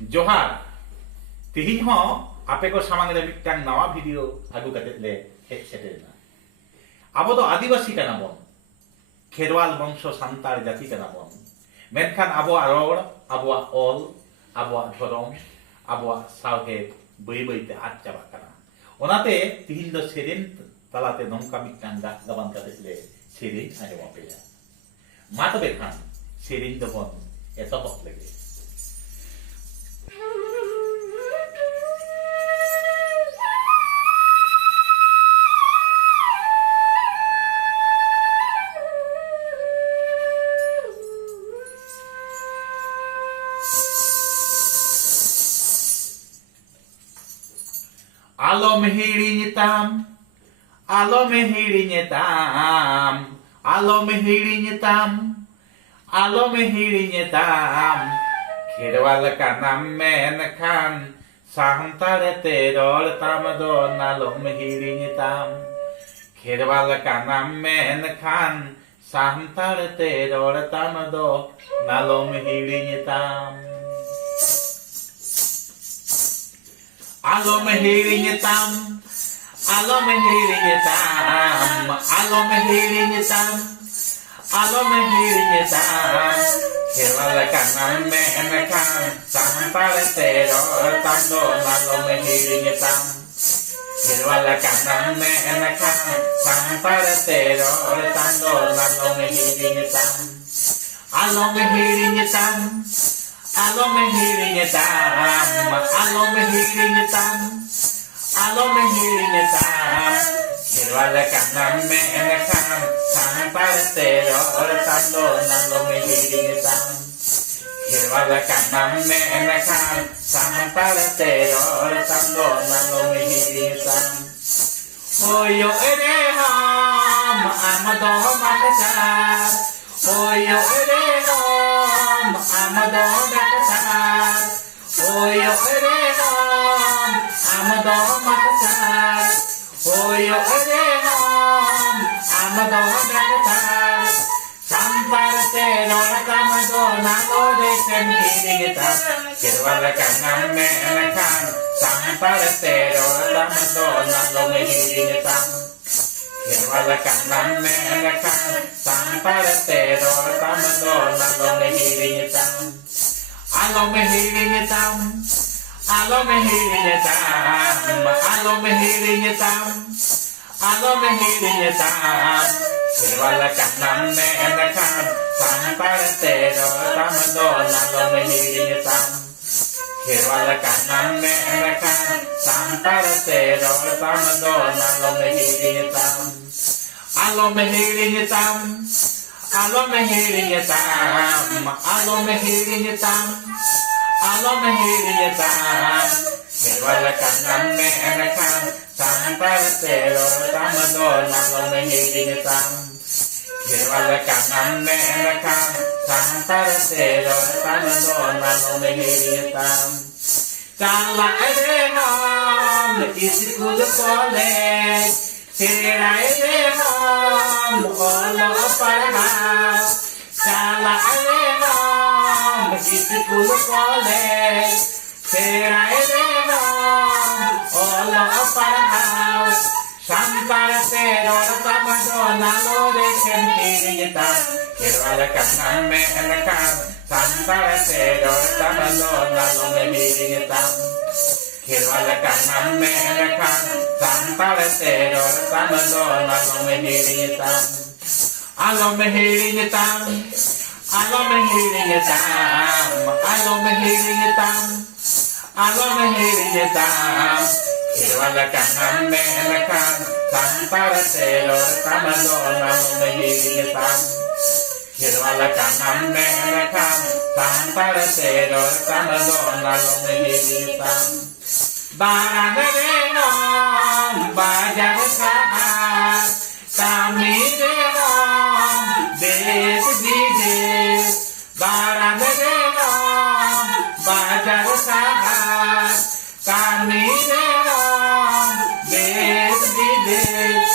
जोहार तिहिन हो आपे को सामांग रे मिटटांग नवा वीडियो आगु कते ले हेज सेटेना आबो दो आदिवासी काना बन खेरवाल वंश सान्तार जाति काना बन मेनखान आबो रोड आबो ऑल आबो धरम आबो सावहे बई बईते आद चाबा काना ओनाते तिहिन दो सेरेन तलाते नोंका मिटटांग गाबान कते ले सेरेन आजो आपेया मा तबे खान सेरेन दो बन एतहब लगे Alom hirinyetam, alom hirinyetam, alom hirinyetam, alom hirinyetam. Kherwal kanam men kan, santare terol tamadon alom hirinyetam. Kherwal kanam men kan, santare terol tamadon alom hirinyetam. Alom hirinyetam, alom hirinyetam, alom hirinyetam, alom hirinyetam. Kherwal kanam men kan, santare terol tamadon alom hirinyetam. Kherwal kanam men kan, santare terol tamadon alom hirinyetam. Alom hirinyetam. Alom hirinyetam, alom hirinyetam, alom hirinyetam. Kherwal kanam men kan, santare terol tamadon alom hirinyetam. Kherwal kanam men kan, santare terol tamadon alom hirinyetam. Hoyo ere ham, amado makatar. Hoyo ere ham, amado makatar. Hoyo ere ham, amado makatar. Hoyo ere ham, amado makatar. Santare terol tamadon alom hirinyetam. Kherwal kanam men kan, santare terol tamadon alom hirinyetam. Kherwal kanam men kan, santare terol tamadon alom hirinyetam. Alom hirinyetam, alom hirinyetam, alom hirinyetam, alom hirinyetam. Kherwal kanam men kan, santare terol tamadon alom hirinyetam. Kherwal kanam men kan, santare terol tamadon alom hirinyetam. Alom hirinyetam, alom hirinyetam, alom hirinyetam, alom hirinyetam. Kherwal kanam men kan, santare terol tamadon alom hirinyetam. Kherwal kanam men kan, santare terol tamadon alom hirinyetam. Cala ere ham, iskul college. Tera ere ham, olo parhas. Cala ere ham, iskul college. Tera ere ham, olo parhas. Santare terol tamadon alom hirinyetam. Kherwal kanam men kan, santare terol tamadon alom hirinyetam. Kherwal kanam men kan, santare terol tamadon alom hirinyetam. Alom hirinyetam, alom hirinyetam, alom hirinyetam, alom hirinyetam. Kherwal kanam men kan, santare terol tamadon alom hirinyetam. Kherwal kanam men kan, santare terol tamadon alom hirinyetam. Barang ere ham, bajar sahar. Kami ere ham, des vides. Barang ere ham, bajar sahar. Kami ere ham, des vides.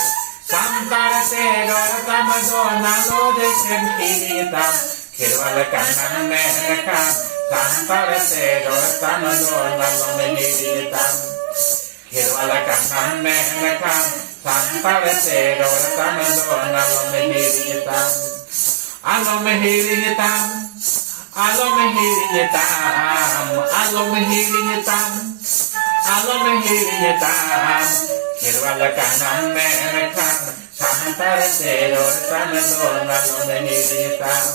Santare terol tamadon alom hirinyetam. Kherwal kanam men kan, santar se rotan donalo mehiritam Khirwala kanam menakam santar se rotan donalo mehiritam Alo mehiritam Alo mehiritam Alo mehiritam Alo mehiritam Khirwala kanam menakam santar se rotan donalo mehiritam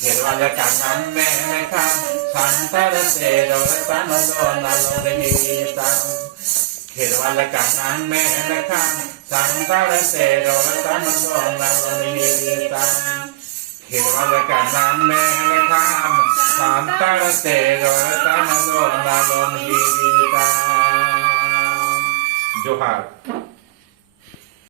Khirwala kanam menakam santar se rotan donalo mehiritam Khirwala kanam menakam santar se rotan donalo mehiritam Khirwala kanam menakam santar se rotan donalo mehiritam जोहार।